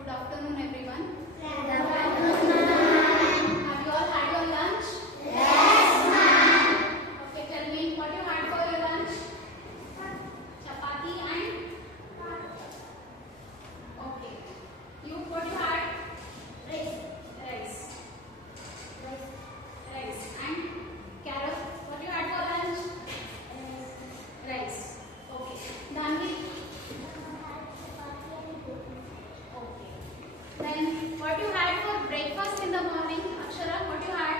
Good afternoon, everyone. Good afternoon. Have you all had your lunch? Yes, ma'am. Okay, tell me what you had for your lunch? Chapati and? Okay. You, what you had? Rice. Rice. Rice. And carrot, what you had for lunch? Rice. Okay. Dhanvi? Okay. Then what you had for breakfast in the morning? Akshara, what you had?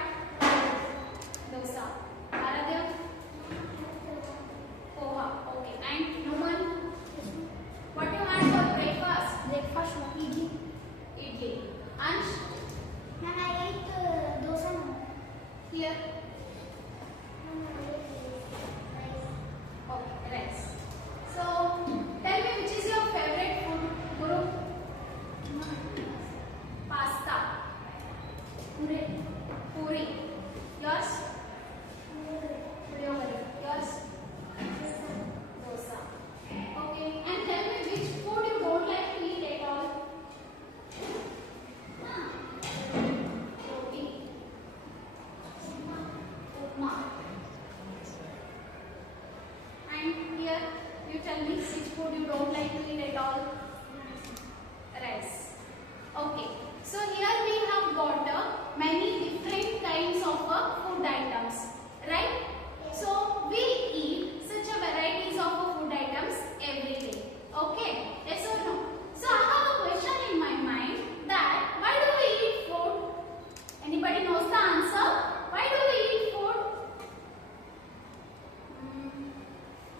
Dosa. Aradhya? Poha. Okay. And Numan? What you had for breakfast? Breakfast idli. Idli. Ansh? Ma'am, I ate dosa. Here? Ma'am, I ate rice. Okay. Rice. So, tell me which is your favorite food, Guru? Pasta. Puri. Yours? Puriogari. Yours? Dosa. Okay. And tell me which food you don't like to eat at all? Roti. Upma. And here, you tell me which food you don't like to eat at all? Rice. Okay. So here we have got many different kinds of food items, right? So we eat such a varieties of food items every day. Okay? Yes or no? So I have a question in my mind that why do we eat food? Anybody knows the answer? Why do we eat food?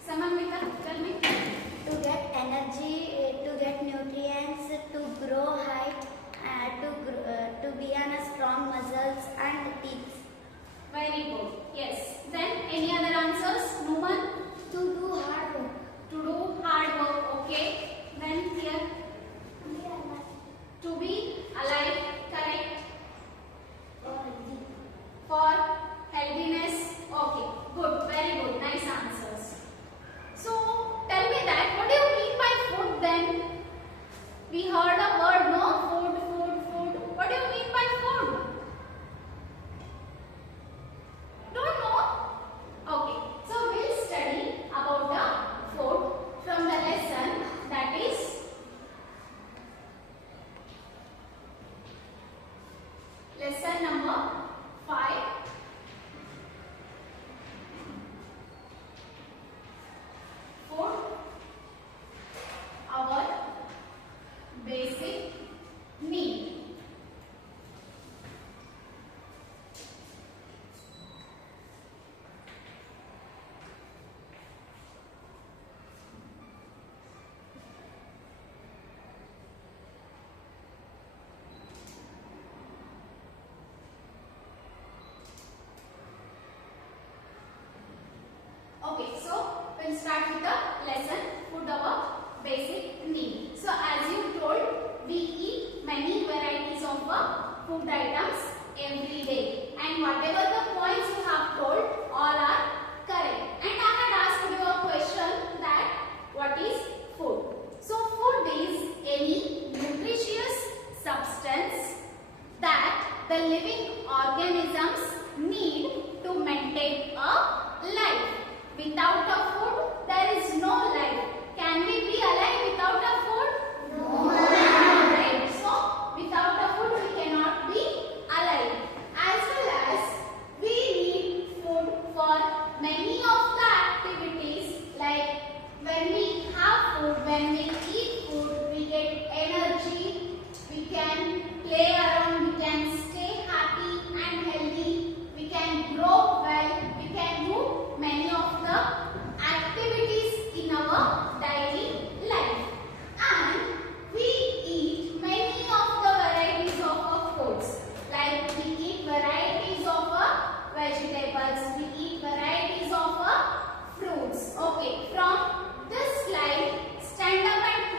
Samamita, tell me. To get energy, to get nutrients, to grow height, to be on a strong muscles and teeth. Very good. Yes. Then any other answers? Numan? To do hard work. To do hard work. Okay. Then here. To be alive. Correct. For healthiness. Okay. Good. Very good. Nice answers. So tell me that what do you mean by food then? We heard a word, no? Food, food, food. What do you mean by food? Don't know? Okay. So we'll study about the food from the lesson that is lesson number 5. Food, our basic need. Okay, so we'll start with the lesson food, our basic need. So as you told, we eat many varieties of food items every day, and whatever the points you have told, all are correct. And I had asked you a question that what is food? So food is any nutritious substance that the living organisms need to maintain a life. Without a food, there is no life. Can we be alive without a food? No. Right. So, without a food, we cannot be alive. As well as we need food for many of the activities, like when we have food, when we eat food, we get energy, we can play around, we can stay happy and healthy, we can grow well, we can do many of the activities in our daily life. And we eat many of the varieties of foods. Like we eat varieties of vegetables, we eat varieties of fruits. Okay, from this slide, stand up and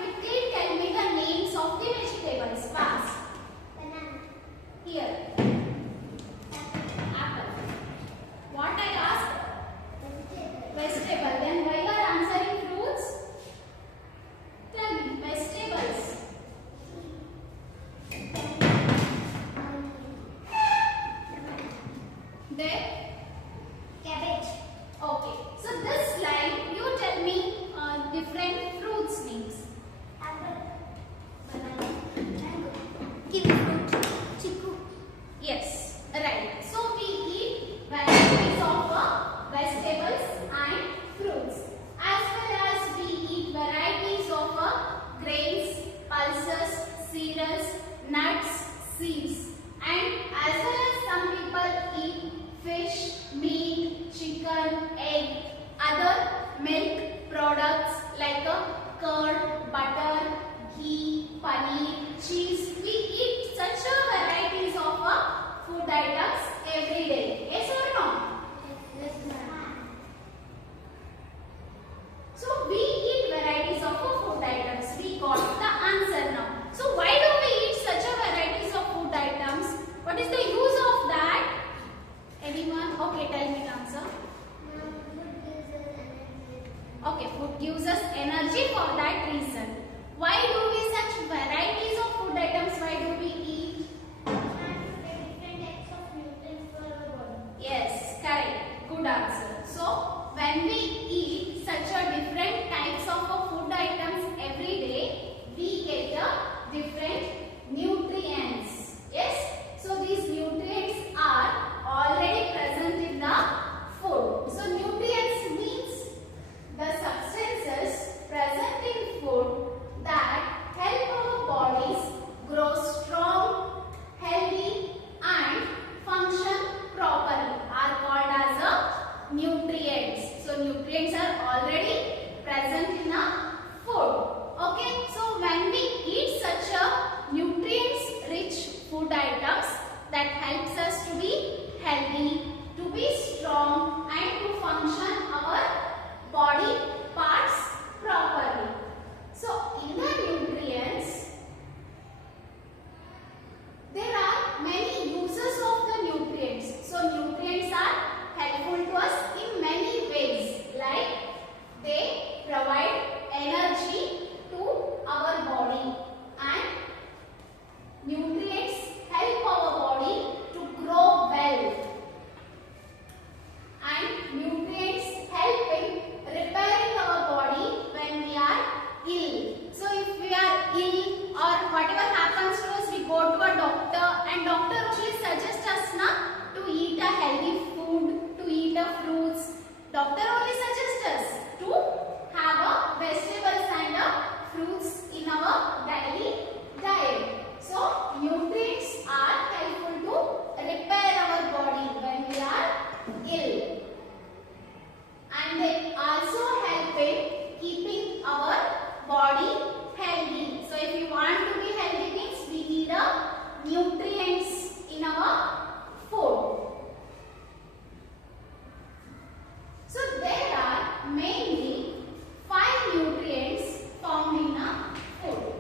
Doctor only suggests us to have a vegetables and fruits in our daily diet. So nutrients are helpful to repair our body when we are ill, and they also help in keeping our body healthy. So if we want to be healthy means we need a nutrients in our food. So there are mainly 5 nutrients found in a food.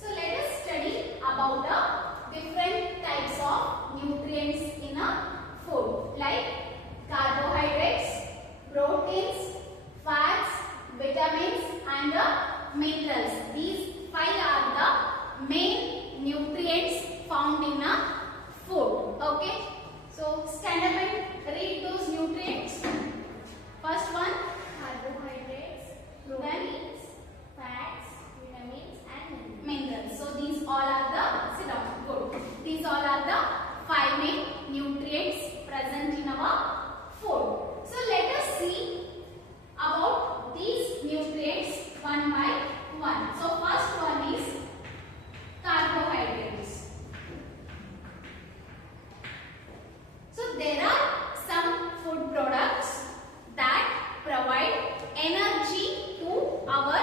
So let us study about the different types of nutrients in a food, like carbohydrates, proteins, fats, vitamins and minerals. These 5 are the main nutrients found in a food. Okay, so stand up and read those nutrients. First one, Carbohydrates, then proteins, fats, vitamins and minerals. minerals. So these all are the, sit down, good. These all are the 5 main nutrients present in our food. So let us see about these nutrients one by one. So first one is carbohydrates. So there are some food products that provide energy to our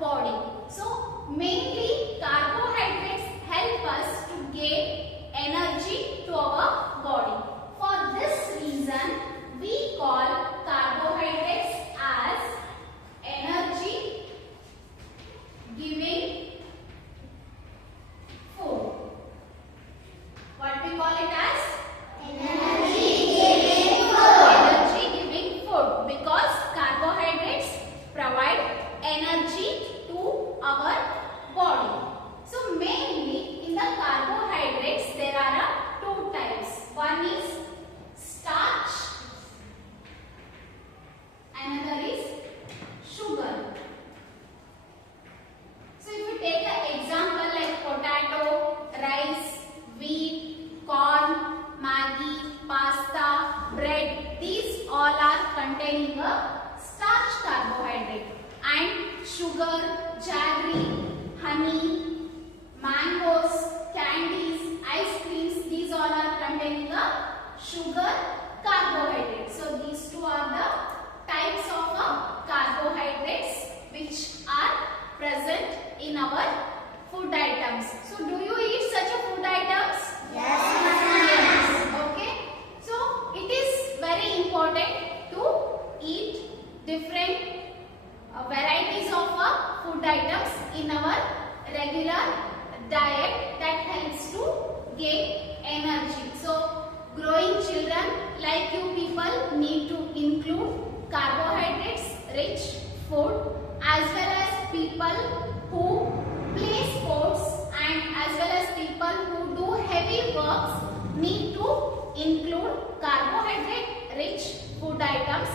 body. So mainly carbohydrates help us to gain energy to our body. For this reason we call carbohydrates as energy giving food. What we call it as? Energy giving food, because carbohydrates provide energy to our body. So mainly in the carbohydrates there are 2 types. One is starch, another is sugar. So if you take an example like potato, rice, wheat, corn, Maggi, pasta, bread, these all are containing a starch carbohydrate, and sugar, jaggery, honey, mangoes, candies, ice creams, these all are containing a sugar carbohydrate. So these 2 are the types of carbohydrates which are present in our food items. So do you eat such a food items? Yes. Okay. So it is very important to eat different varieties of food items in our regular diet. That helps to gain energy. So growing children like you people need to include carbohydrates rich food, as well as people who play sports and as well as people who do heavy works need to include carbohydrate rich food items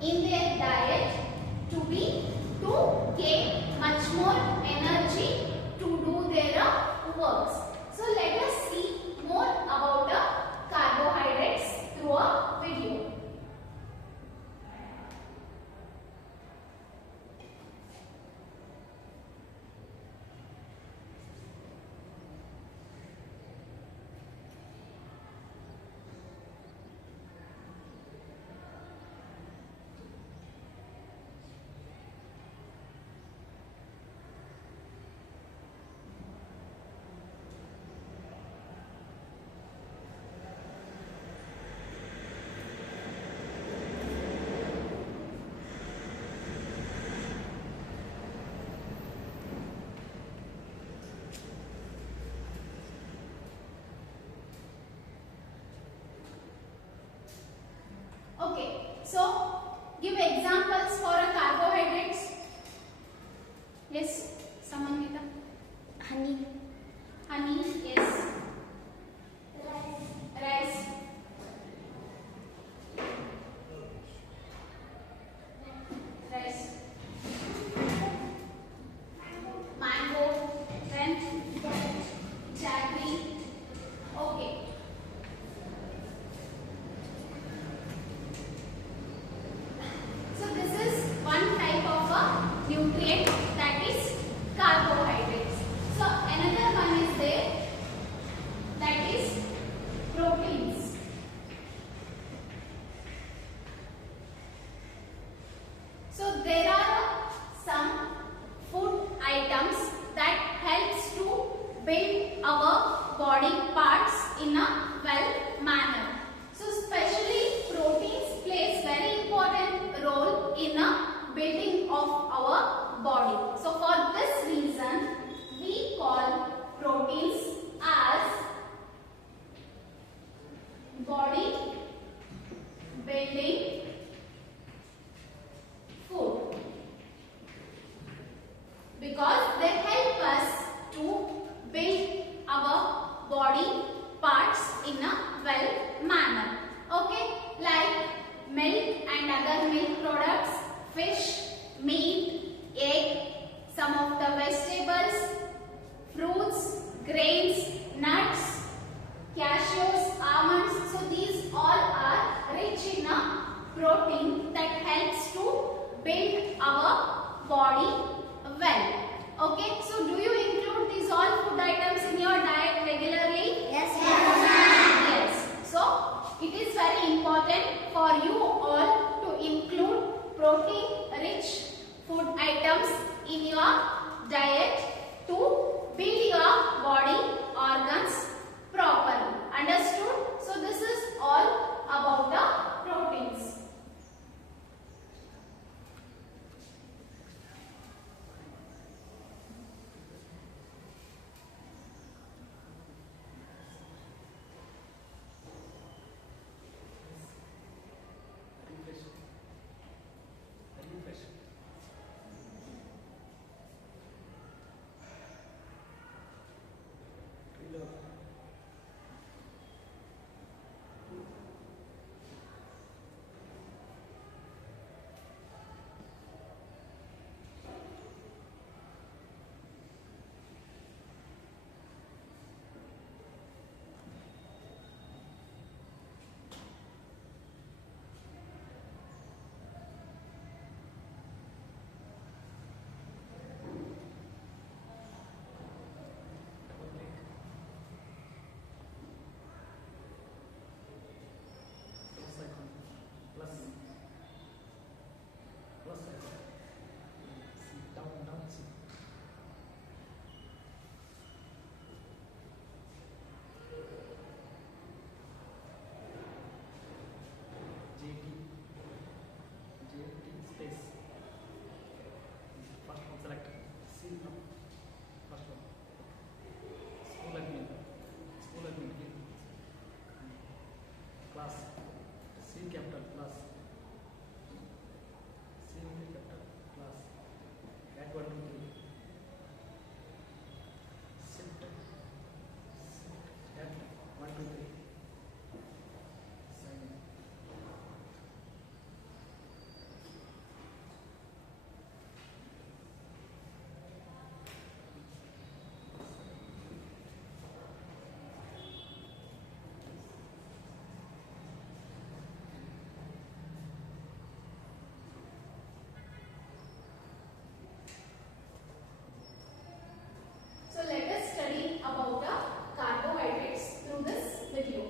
in their diet to gain much more energy to do their works. So let us see more about carbohydrates through a video. So, give examples for a carbohydrates. Yes, Samangita. Honey. Honey, yes. Rice. Rice. Mango. Then jaggery. Okay. So there are some food items that helps to build our body parts in a well manner. So especially proteins plays very important role in a building of our body. So for this reason we call proteins as body building food because they help us to build our body parts in a well manner. Okay, like milk and other milk products, fish, meat, egg, some of the vegetables, fruits, grains, nuts, cashews, almonds. So these all are rich in a protein that helps to build our body well. Okay, so do you include these all food items in your diet regularly? Yes, Yes. So it is very important for you all to include protein rich food items in your diet to build your body organs properly. Understood? So this is all about the proteins. So let us study about the carbohydrates through this video.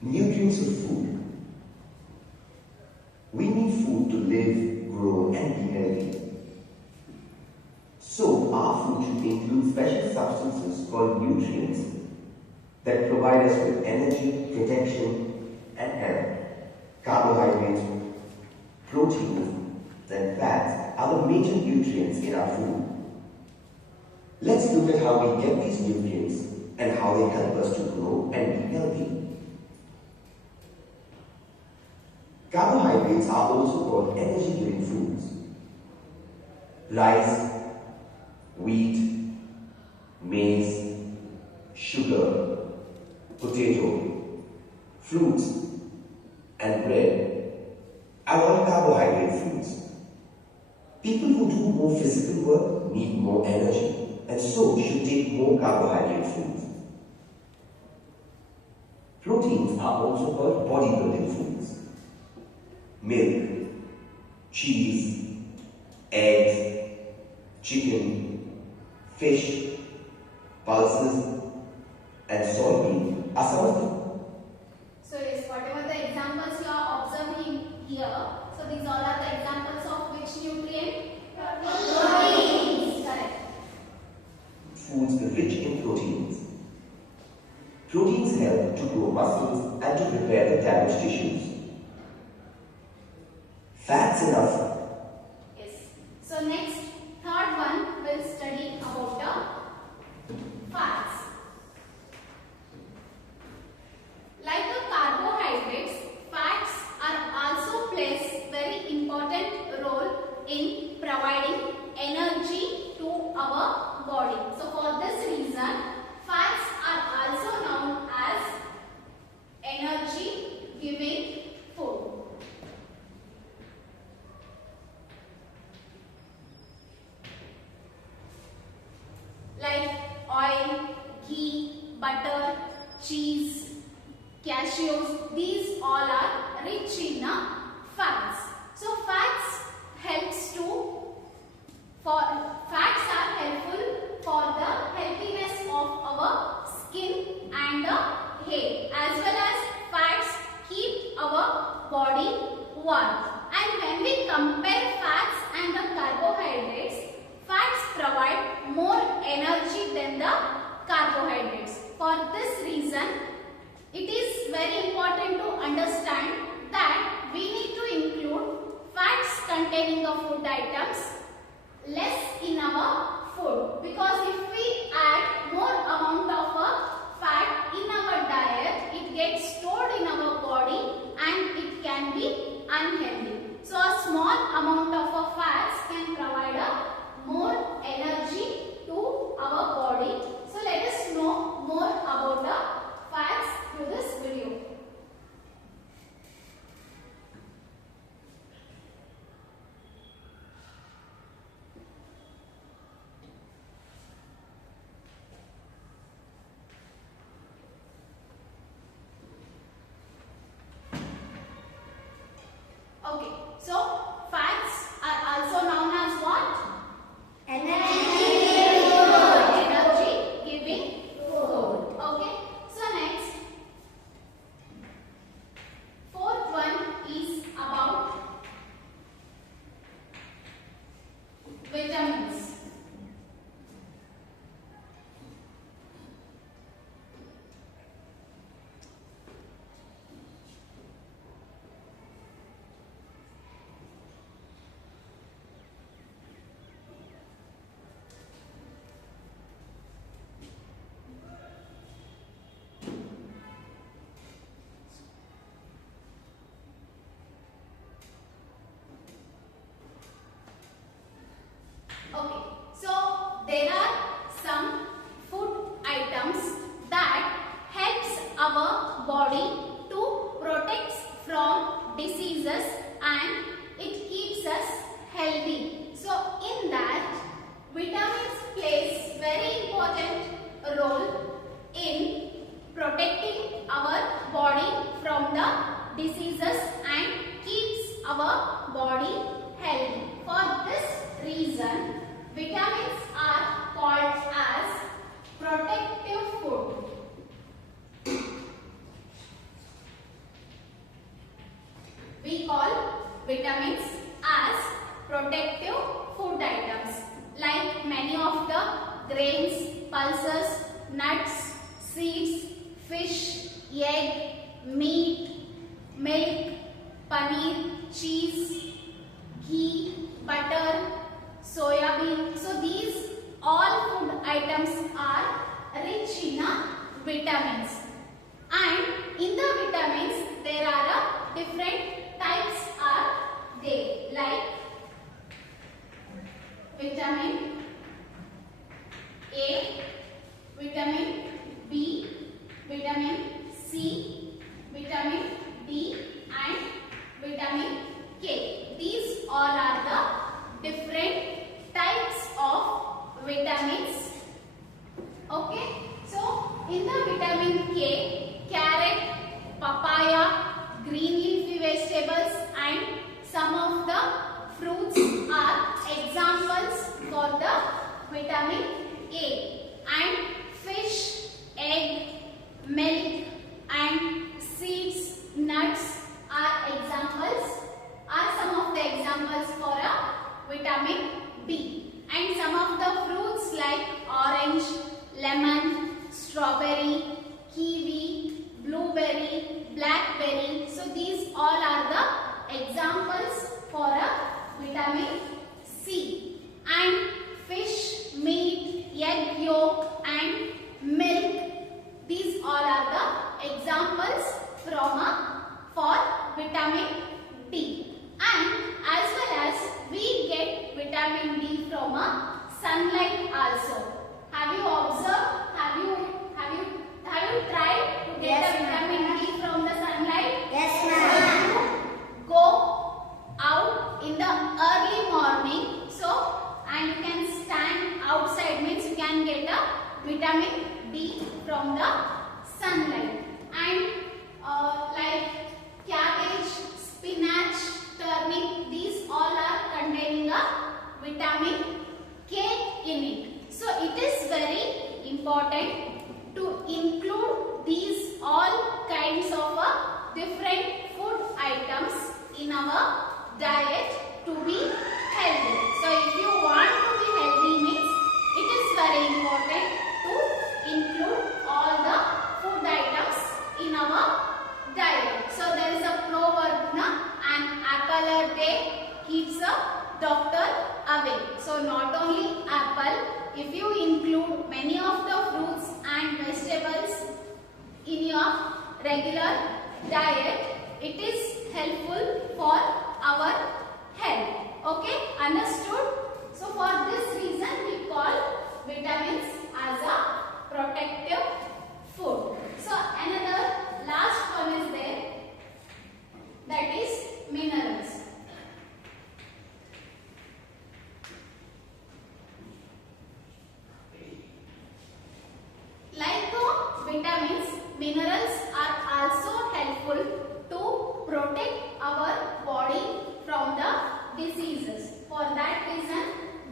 Nutrients of food. We need food to live, grow and be healthy. So our food should include special substances called nutrients that provide us with energy, protection and health. Carbohydrates, proteins and fats are the major nutrients in our food. Let's look at how we get these nutrients and how they help us to grow and be healthy. Carbohydrates are also called energy-giving foods. Rice, wheat, maize, sugar, potato, fruits, and bread are all carbohydrate foods. People who do more physical work need more energy and so should take more carbohydrate foods. Proteins are also called bodybuilding foods. Milk, cheese, eggs, chicken, fish, pulses, and soybean are some of them. So yes, whatever the example examples you are observing here. So these all are the examples of which nutrient? Proteins. Correct. Foods rich in proteins. Proteins help to grow muscles and to repair the damaged tissues. Fats enough. Yes. So next, third one will study about the fats. Like the carbohydrates, fats are also plays very important role in providing energy to our body. So for this reason, fats are also known as energy giving food. Like oil, ghee, butter, cheese, cashews, these all are rich in fats. So fats are helpful for the healthiness of our skin and hair, as well as fats keep our body warm. And when we compare fats and the carbohydrates, fats provide more energy than the carbohydrates. For this reason, it is very important to understand that we need to include fats containing the food items less in our food, because if we add more amount of fat in our diet, it gets stored in our body and it can be unhealthy. So a small amount of fats can provide more energy to our body. So let us know more about the fats through this video. Okay, so fats are also known as what? Energy giving food. Okay, so next, fourth one is about vitamins. Okay, so there are some food items that helps our body to protect from diseases and it keeps us healthy. So in that, vitamins plays very important role in protecting our body from the diseases and keeps our body healthy. For this reason, vitamins are called as protective food. We call vitamins as protective food items, like many of the grains, pulses, nuts, seeds, fish, egg, meat, milk, paneer, cheese, ghee, butter, soya bean. So these all food items are rich in vitamins. And in the vitamins there are different types are there, like vitamin A, vitamin B, vitamin C, vitamin D and vitamin K. These all are the different types of vitamins. Okay, so in the vitamin K, carrot, papaya, green leafy vegetables and some of the fruits are examples for the vitamin A. And fish, egg, milk and seeds, nuts, our diet to be healthy. So if you want to be healthy means it is very important to include all the food items in our diet. So there is a proverb, na, an apple a day keeps a doctor away. So not only apple, if you include many of the fruits and vegetables in your regular diet, it is helpful for our health. Okay, understood? So for this reason we call vitamins as a protective food. So another last one is there, that is minerals. Like vitamins, minerals are also helpful to protect our body from the diseases. For that reason,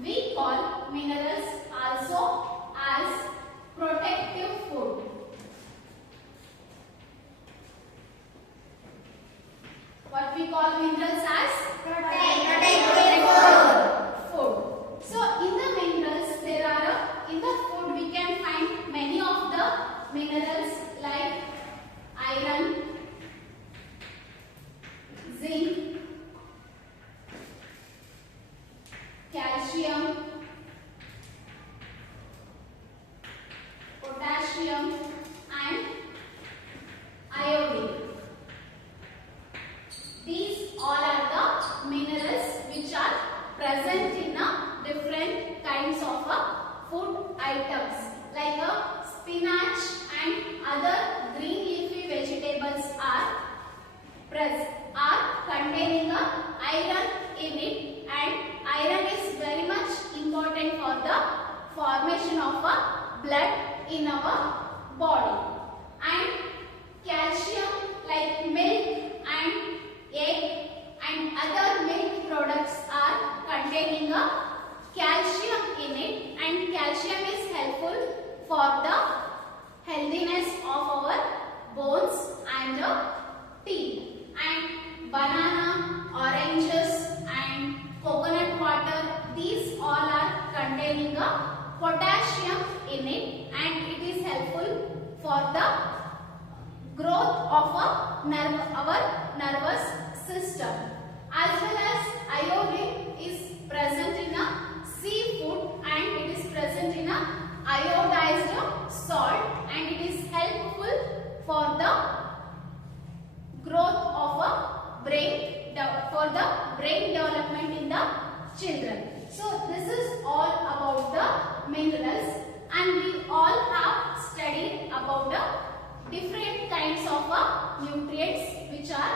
we call minerals also as protective food. What we call minerals as protective food. So in the minerals, there are in the food we can find many of the minerals like iron, zinc, calcium, potassium and iodine. These all are the minerals which are present in different kinds of food items like spinach and other green leafy vegetables are containing iron in it, and iron is very much important for the formation of blood in our body. And calcium like milk and egg and other milk products are containing calcium in it, and calcium is helpful for the healthiness of our bones and teeth. And banana, oranges and coconut water, these all are containing potassium in it, and it is helpful for the growth of our nervous system. As well as iodine is present in a seafood, and it is present in a iodized salt, and it is helpful for the growth of a brain, for the brain development in the children. So this is all about the minerals, and we all have studied about the different kinds of nutrients which are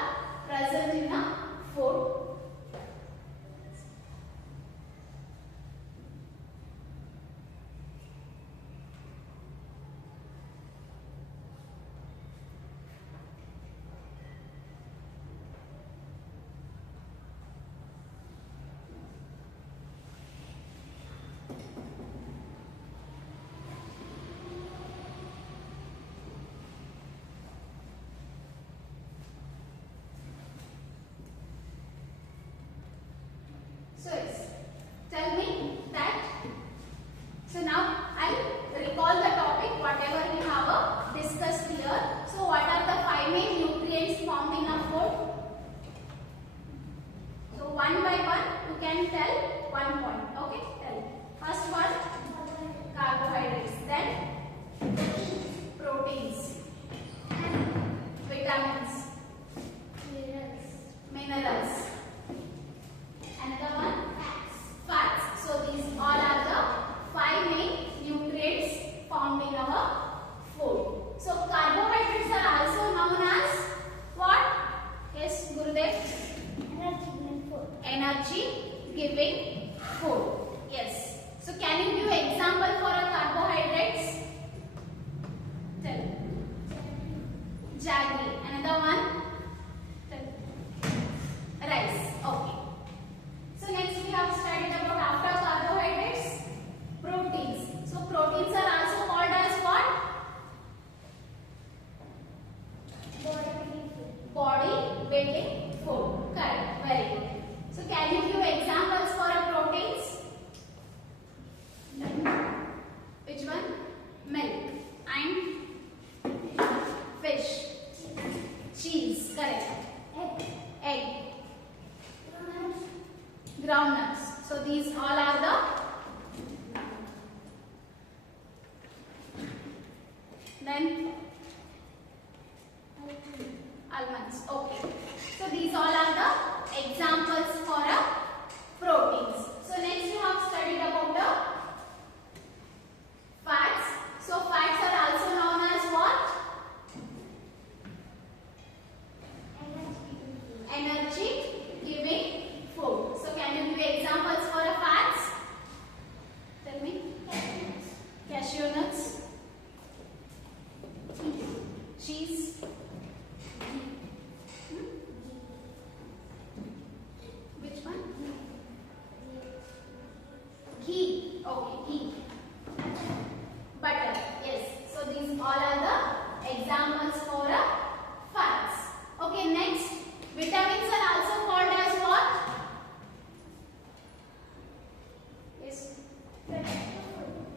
present in a food. So yes, tell me that. So now I'll recall the topic whatever we have discussed here. So what are the 5 main nutrients found in a food? So one by one you can tell 1 point. Okay, tell me. First one, carbohydrates. Then proteins, vitamins, minerals. Another one, fats. So these all are the 5 main nutrients found in our food. So carbohydrates are also known as what? Yes, Gurudev? Energy giving food. Yes. So can you give example for a carbohydrates? Tell me. Jaggery. Another one? Tell me. Rice. Okay. So next we have studied about after carbohydrates, proteins. So proteins are also called as what? Body building food. Correct. groundnuts. So these all are the then almonds. Okay. So these all are the examples for a proteins. So next you have studied about the fats. So fats are also known as what? Energy giving food. So can you give examples for a fats? Tell me. Cashew nuts. Cheese. Which one? Ghee. Okay, ghee. Butter. Yes. So these all are the examples for a fats. Okay, next. Vitamins are also called as what? Yes.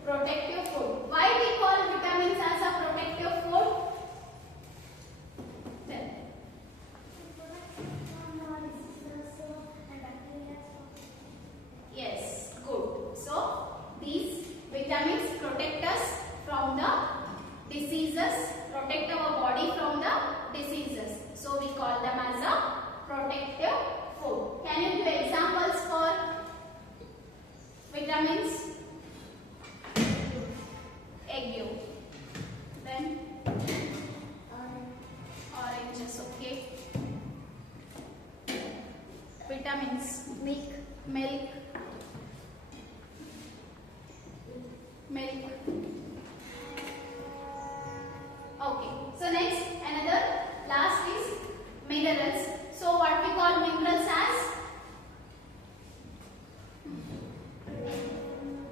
Protective food. Why we call vitamins as a protective food? Tell. Yes, good. So these vitamins protect us from the diseases, protect our body from the diseases. So we call them as a protective food. Can you give examples for vitamins? Egg yolk. Then oranges. Okay. Vitamins. Milk. Milk. Milk. Okay. So next, another last is minerals. So what we call minerals as?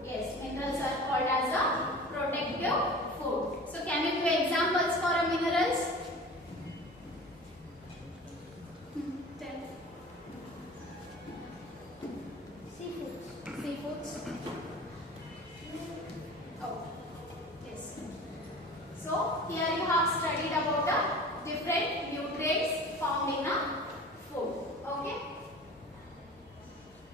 Yes, minerals are called as a protective food. So can you give examples for a minerals? Tell. Seafoods. Seafoods. Oh, yes. So here you have studied